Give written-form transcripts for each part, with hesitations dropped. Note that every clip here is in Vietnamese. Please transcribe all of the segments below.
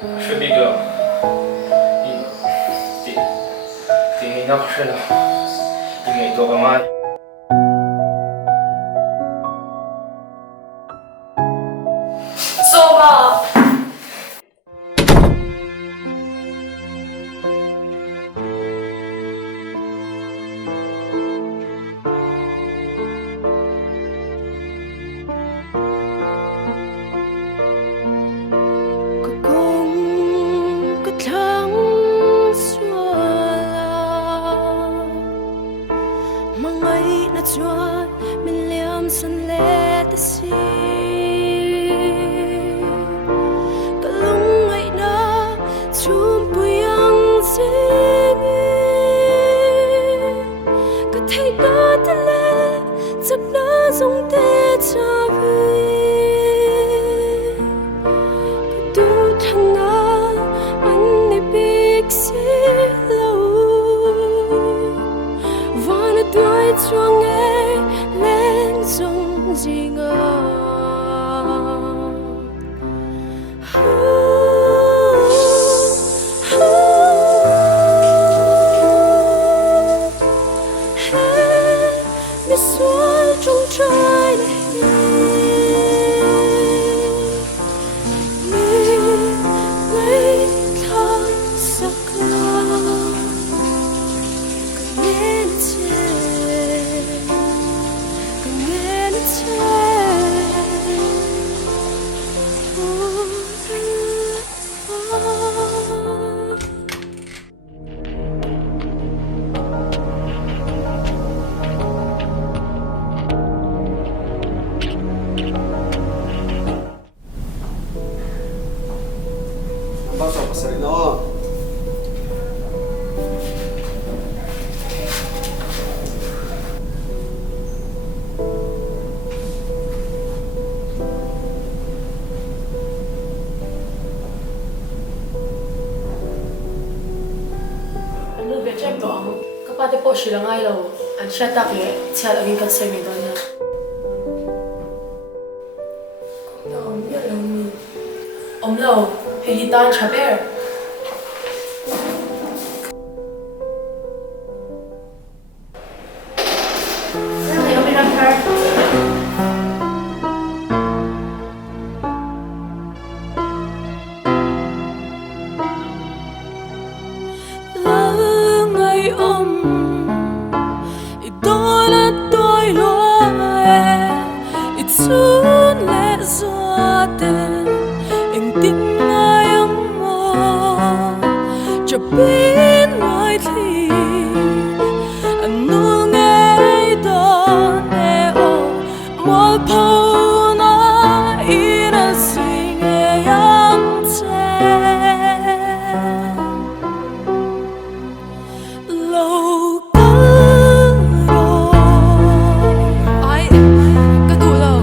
是那个，你那是了，你给做干嘛？走吧。Chuan min liam san le ta si kalung ai na chum puyang sing ka thai na ta le chak na zong te cha vi ka tu thang na an ni big si lo vana tuai chuang sông gì ngờ biết xuôi trong trái này lấy thang sắc la nghe Pasok pa sa rin ako. Ano ba check to ang kapate po sila nga ilaw. Ang siya takye, siya laging concern nito niya. Om lo, hihitaan siya bear. Ano yung pinag-car? Bên ngoài thì anh nu nghe đó nghe ô mỗi phút na ina suy nghe yang chen lâu cỡ rồi ai cái tuổi đâu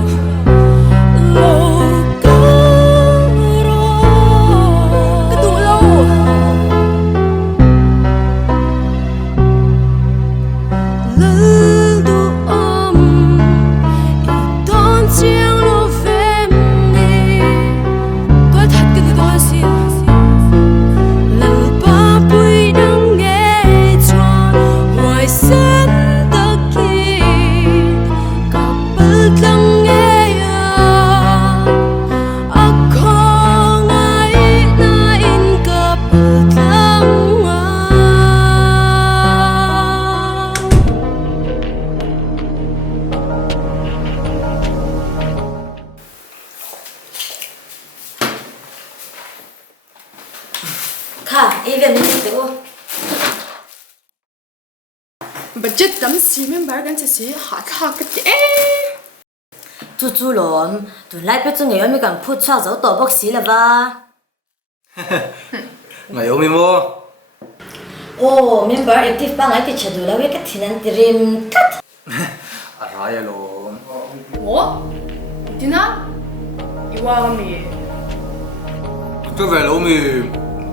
lâu cỡ rồi cái tuổi đâu budget tấm xí member gan xí hot hot cái chú chú lộn tụi lại biết chúng người mới càng phút cho dấu tổ bốc xí là va Ngày hôm mo. ô member active bang ấy thì chờ đủ là với cái thiên anh dream cắt À raya lo. 뭐? 디나? 이와미. Cái về lo mi.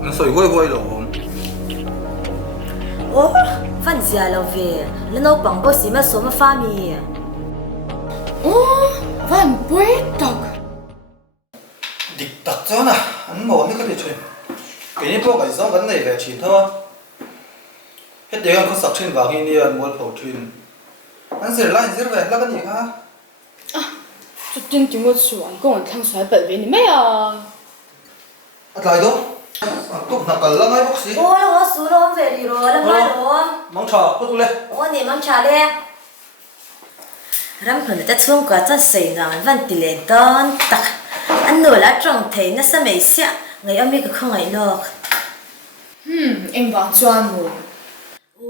Nó soi quay quay lo. ô phân già lâu về lên đâu bằng bốc xí mà số mà pha mi 오, van 보이떡. địch tặc cho nè ăn mỏ mới có thể chơi cái này tôi phải giống cái này về chín thôi hết tiếng ăn có sặc trên vào khi niên mua phổ truyền ăn dễ lại dễ về là cái gì ha 就真正我做完工，汤水白为你咩啊？ lại đó tôi nạp cả lăng ngay bác sĩ โอ้แล้วว่าสูร้อนเวรีร้อนแล้วไม่ร้อน mong chờ có tôi lên โอ้นี่มันชาเล่รำคนจะช่วงกว่าจะใส่หนังวันติเลนตอนตักอันหนูละตรงเทน่าสมัยเสียไงเอามีก็คงไงหรอก em bảo cho anh rồi. โอ้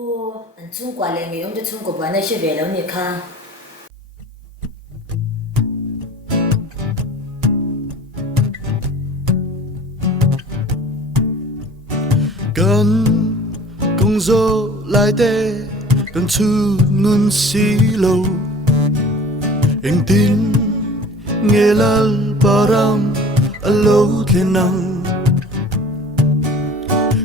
อันช่วงกว่าเลยไงยมจะช่วงกว่าในชีวิตแล้วนี่ค่ะ cần công dô lại tê cần chu ngôn xí lâu anh tin nghe lal param alo thế năng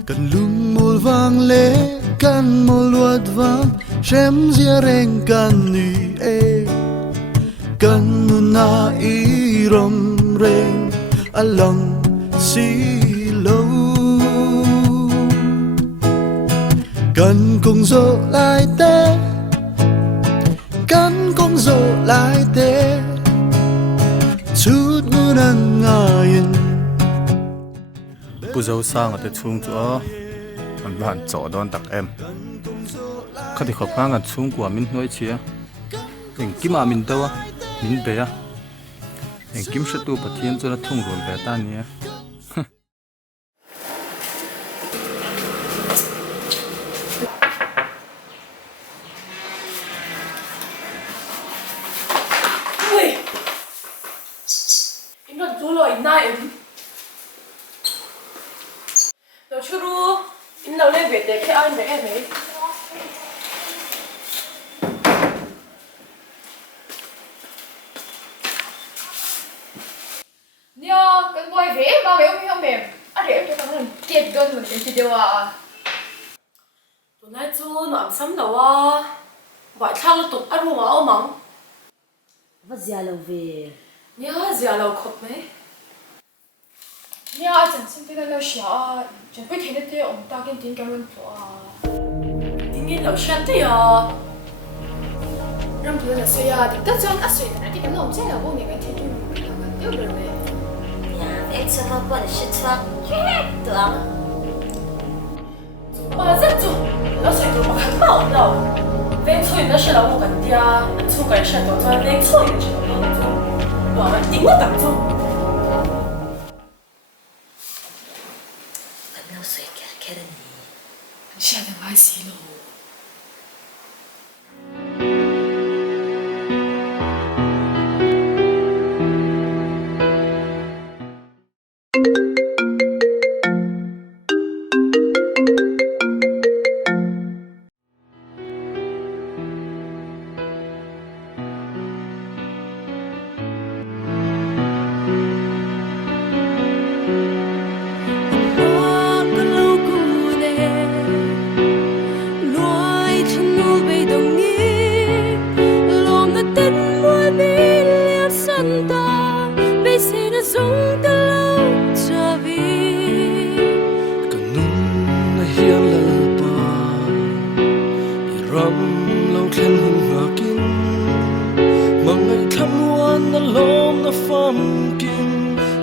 cần lung mùa vang lễ cần mùa luột vang xem dia reng cần ni e cần na i rom reng along xí lâu cần cùng dỗ lại tê cần cùng dỗ lại tê chút ngu nang ngayon bu dâu sang ở đây chung chỗ anh bạn chỗ đón tặng em khi thì khó khăn anh chung của mình nói chia anh kim à mình đâu à mình bé à anh kim sẽ tu bát thiên cho nó thông rồi bé ta nhé Ui, em nói chú lời này em. Đâu chưa ru, em đâu lên việc để khi anh với em ấy. Nha, cần quay về mà về không mềm. À để em cho con tiệt gần một cái video à. Tối nay chú nó ăn sắm đâu à? Vậy sao nó tụt ăn mua áo mỏng? ว่าเสียเราเว Nhớ gì à lâu khóc mấy? Nha, chẳng xem cái lâu xả. Chẳng biết thế này ông ta cái tiếng cảm ơn của. Tiếng nghe lâu xanh thế à? Râm thứ là suy à, thì tất chân ác suy là thì cái lòng chắc là vô này cái thế tu là mà tiêu được này. เนี่ยเอ็กซ์มาปนชิดฟังตัว Mà rất chú, nó sẽ tụi mà khánh bảo đâu. Nên thôi nó sẽ là một cái tia, anh chú cái sẽ tụi cho nên thôi nó sẽ là một cái chú. Đó là tính nó tặng chú. กันเราสวยแค่นี้ Anh sẽ là mai xí lô.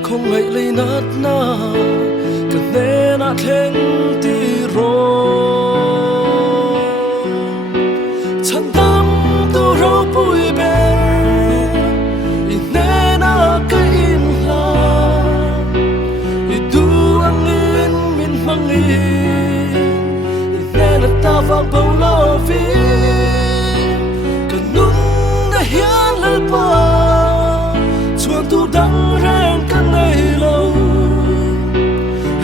không ngày lấy nát na cần nên na thêm tí rồi chân tâm tu rau bụi bè nên na cái in la tu ang in min mang in nên na ta vang bao lâu vì cần nung đã hiến lời ba chuan tu đắng rang căn ngày lâu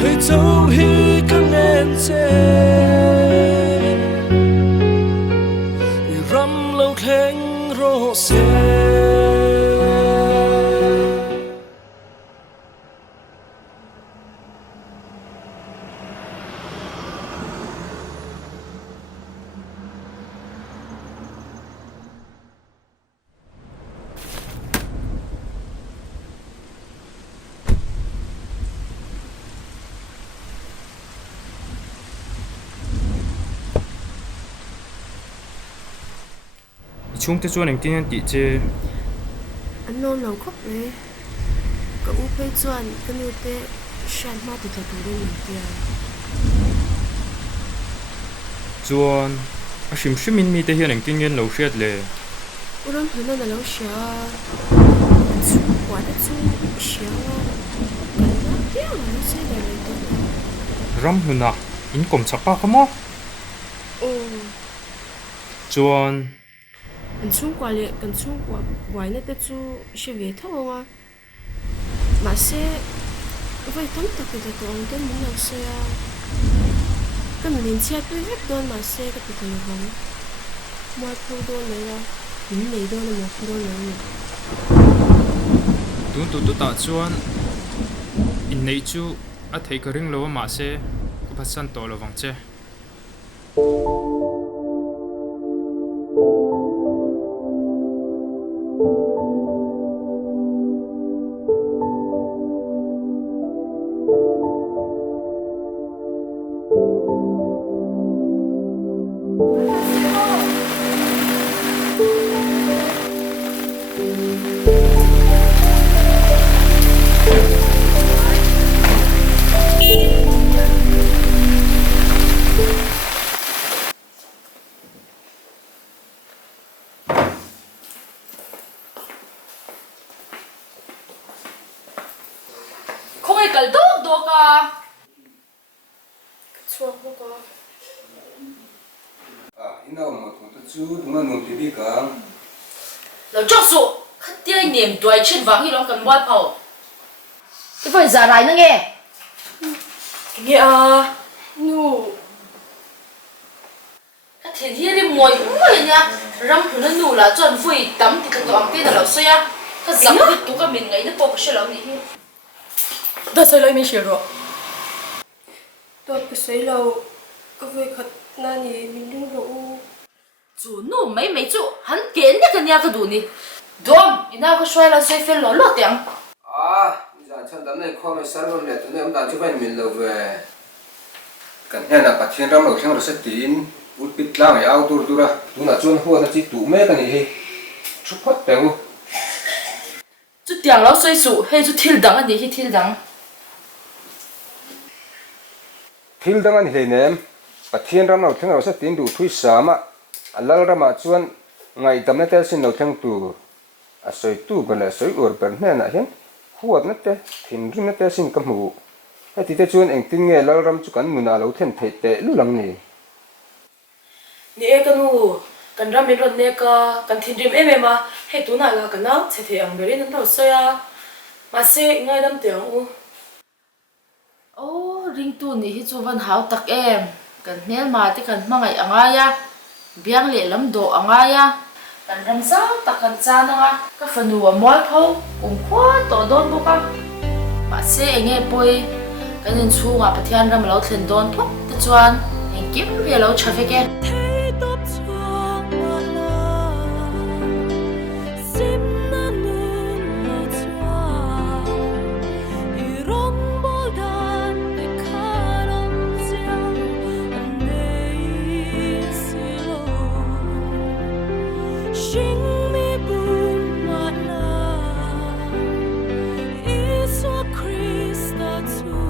hay dấu hi căn nền trên chung te chuan eng tin an ti che anh nôn lòng khóc đấy cậu u phê chuan cái nụ tê shan ma tụt tụt lên mình kia chuan a hrim hrimin mi te hian eng tin ngen lo hriat le u ram phun na lo xia quả đất chu xia wa cần nó tiếc mà nó sẽ để lại tôi ram huna in kom chapa ka mo chuan anh chung quả lệ cần chung quả vài nét tết chu sẽ về thâu à mà sẽ vậy tóm tật cái tụi ông tên muốn làm sao cái mình liền chia đôi hết đôi mà sẽ cái tụi nó vắng mua phô đôi này là những này đôi là một đôi này tun tu ta chuan in nei chu a thei ka ring lo ma se ku phasan to lo wang che không ai cần tốt đâu cả chua không có ina ma tu chu duma nom ti bi ka là cho số khát tiền niệm tuổi trên vàng hi long cần mua phao cái phải giả lại nữa nghe nghe à nu cái thiên hi đi mồi cũng vậy nha ram phun nó nu là chọn vui tắm thì cái tụi tiền là lâu xưa à cái dám cái tụi cái mình ngày nó bỏ cái lâu này đó sai lại mình sửa rồi tôi cứ xây lâu có việc khát na nhỉ mình đừng rủ chủ nụ mấy chủ hắn kiến nhất cái nhà cái đồ này đom ina có xoay là xoay phê lỗ lỗ tiếng ja chan dam nei kho mai sar ron le tu ne am da chu vai min lo ve kan hena pathian ram lo thang ro se tin ul pit lang ai au tur tura tu na chuan huwa na chi tu me ka ni hi chu phat pe u chú tiếng lão xoay sụ hay chú thiêu đắng anh đi thiêu đắng thil dang an hle nem pathian ram lo thang ro se tin du thui sama alal rama chuan ngai tam na tel sin lo thang tu a soi tu bala soi ur per hna na hian huat na te thin rim na te sin ka hmu heti te chuan eng tin nge lal ram chu kan muna lo then thei te lu lang ni nè cái nu cần ra mình rồi nè cần thiên rim em mà hay tú nào là cần nào sẽ thì ăn bери nên đâu xoay à mà sẽ ngay đâm tiếng ô ring tu nè hi chu văn hảo tắc em cần nè mà thì cần mang ngày ăn ai à biang lệ lắm đồ ăn ai à cần ram sao tắc cần cha nó à cái phần nụ mồi phao cũng quá to đón bốc à mà sẽ nghe bôi cái nên chu ngà bắt thiên ram lâu thiên đón phúc tự chuan anh kiếm về lâu chơi với cái thấy tốt cho mà là sim na nun lo cho iron bodan de karam jiang nei silo sing mi bum ma la iso Christa tu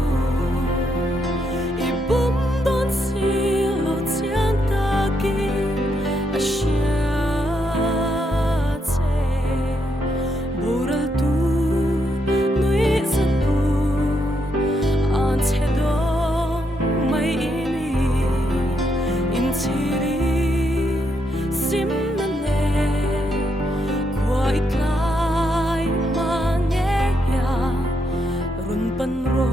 i bum don silo jiang ta ki a xia che moral tu nui zat pu an che dong mai ini in chiri sim na ne quay lại mang nghe ya run pan ro